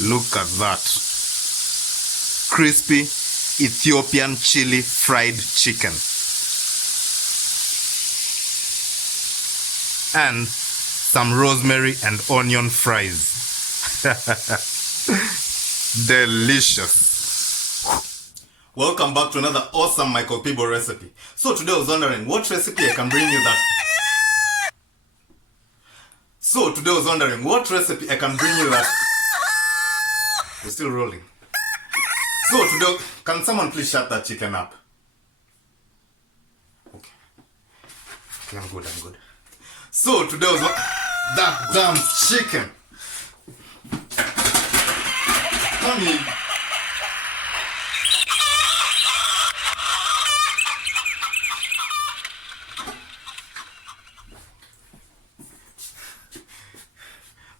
Look at that. Crispy Ethiopian chili fried chicken. And some rosemary and onion fries. Delicious. Welcome back to another awesome Michael Peeble recipe. So today I was wondering what recipe I can bring you that... We're still rolling. So today, can someone please shut that chicken up? Okay, I'm good. So today was that damn chicken. Come in.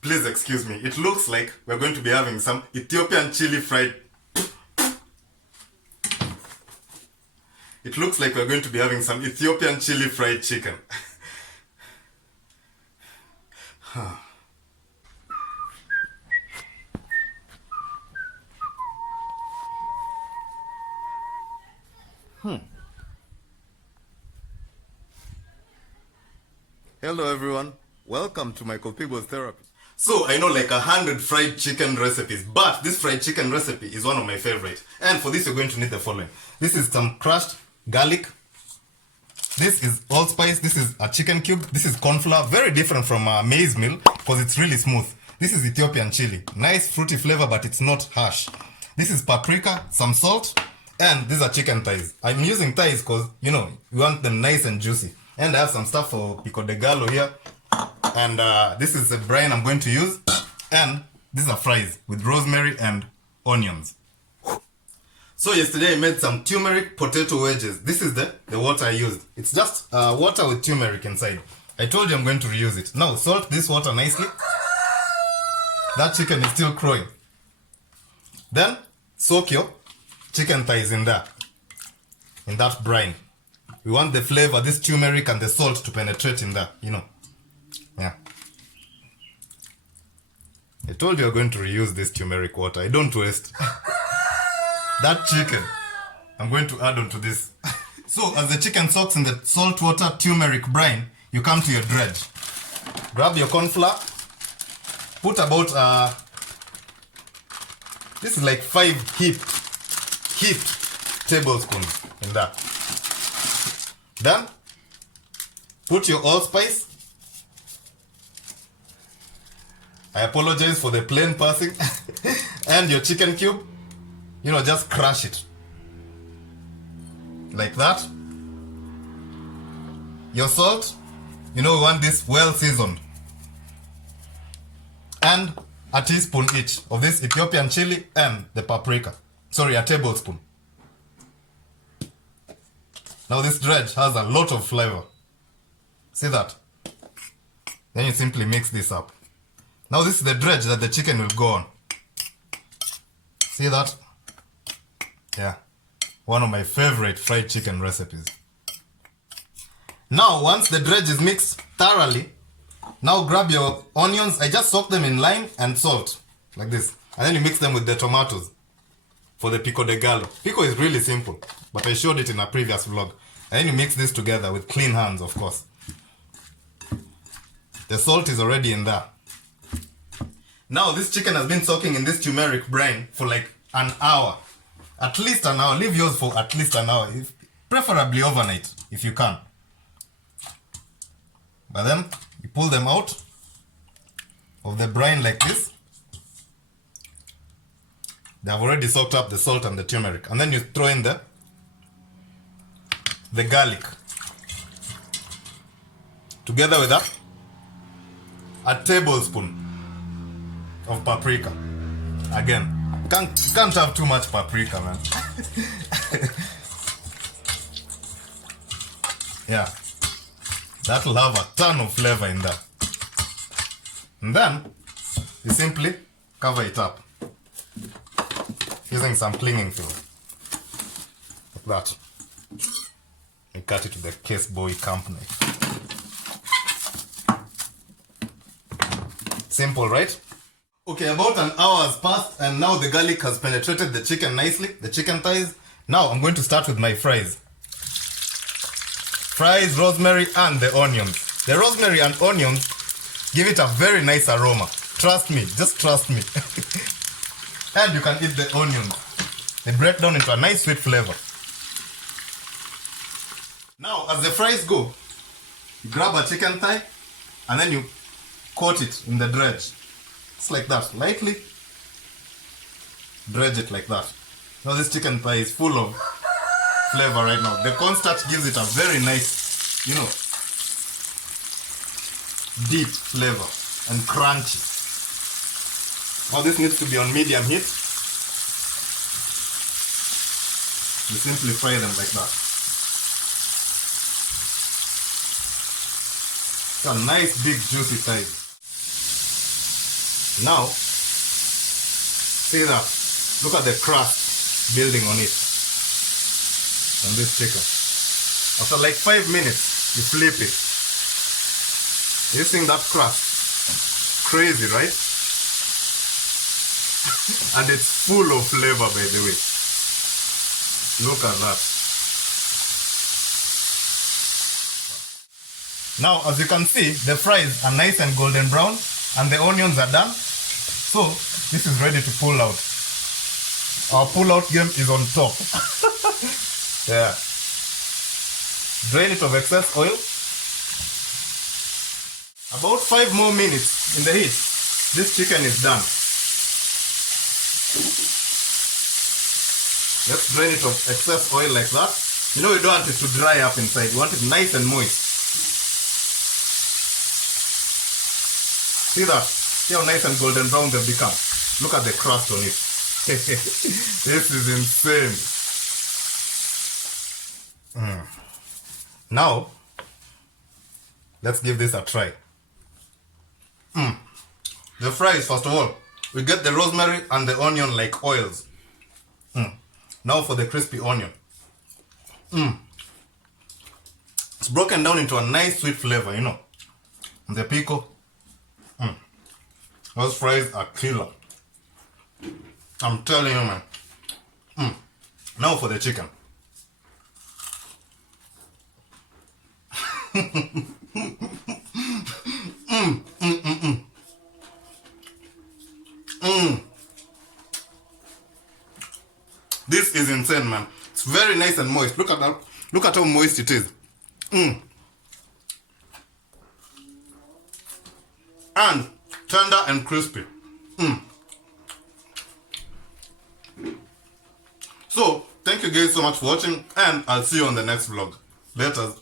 Please excuse me. It looks like we're going to be having some Ethiopian chili fried. It looks like we're going to be having some Ethiopian chili fried chicken. Hello everyone. Welcome to Michael Peeble's Therapy. So I know like 100 fried chicken recipes, but this fried chicken recipe is one of my favorite. And for this you're going to need the following. This is some crushed garlic. This is allspice. This is a chicken cube. This is corn flour. Very different from maize meal because it's really smooth. This is Ethiopian chili. Nice fruity flavor, but it's not harsh. This is paprika, some salt, and these are chicken thighs. I'm using thighs because, you know, you want them nice and juicy. And I have some stuff for pico de gallo here. And this is the brine I'm going to use. And these are fries with rosemary and onions. So yesterday I made some turmeric potato wedges. This is the water I used. It's just water with turmeric inside. I told you I'm going to reuse it. Now salt this water nicely. That chicken is still crowing. Then soak your chicken thighs in there. In that brine. We want the flavor, this turmeric and the salt to penetrate in there, you know. Yeah. I told you I'm going to reuse this turmeric water. I don't waste. That chicken, I'm going to add on to this. So, as the chicken soaks in the salt water turmeric brine, you come to your dredge. Grab your corn flour. Put about, this is like 5 heaped tablespoons in that. Then, put your allspice. I apologize for the plain passing. And your chicken cube. You know, just crush it. Like that. Your salt. You know, we want this well seasoned. And a teaspoon each of this Ethiopian chili and the paprika. Sorry, a tablespoon. Now this dredge has a lot of flavor. See that? Then you simply mix this up. Now this is the dredge that the chicken will go on. See that? Yeah. One of my favorite fried chicken recipes. Now once the dredge is mixed thoroughly, now grab your onions. I just soak them in lime and salt. Like this. And then you mix them with the tomatoes. For the pico de gallo. Pico is really simple. But I showed it in a previous vlog. And then you mix this together with clean hands, of course. The salt is already in there. Now this chicken has been soaking in this turmeric brine for like an hour. At least an hour. Leave yours for at least an hour. Preferably overnight, if you can. But then, you pull them out of the brine like this. They have already soaked up the salt and the turmeric. And then you throw in the garlic. Together with a tablespoon of paprika. Again, can't have too much paprika, man. Yeah. That'll have a ton of flavor in that. And then, you simply cover it up. Using some clinging film. Like that. You cut it with the case boy company. Simple, right? Okay, about an hour has passed and now the garlic has penetrated the chicken nicely, the chicken thighs. Now I'm going to start with my fries. Fries, rosemary and the onions. The rosemary and onions give it a very nice aroma. Trust me, just trust me. And you can eat the onions. They break down into a nice sweet flavor. Now as the fries go, you grab a chicken thigh and then you coat it in the dredge. It's like that, lightly dredge it like that. Now this chicken thigh is full of flavor right now. The cornstarch gives it a very nice, deep flavor and crunchy. Now this needs to be on medium heat. You simply fry them like that. It's a nice big juicy thigh. Now, see that? Look at the crust building on it. On this chicken. After like 5 minutes, you flip it. You think that crust? Crazy, right? And it's full of flavor, by the way. Look at that. Now, as you can see, the fries are nice and golden brown and the onions are done. So, this is ready to pull out. Our pull out game is on top. Yeah. Drain it of excess oil. About 5 more minutes in the heat. This chicken is done. Let's drain it of excess oil like that. You don't want it to dry up inside. You want it nice and moist. See that? See how nice and golden brown they've become. Look at the crust on it. This is insane. Now, let's give this a try. The fries, first of all, we get the rosemary and the onion like oils. Now for the crispy onion. It's broken down into a nice sweet flavor, And the pickle. Those fries are killer. I'm telling you, man. Now for the chicken. This is insane, man. It's very nice and moist. Look at that. Look at how moist it is. And tender and crispy. So, thank you guys so much for watching, and I'll see you on the next vlog. Later.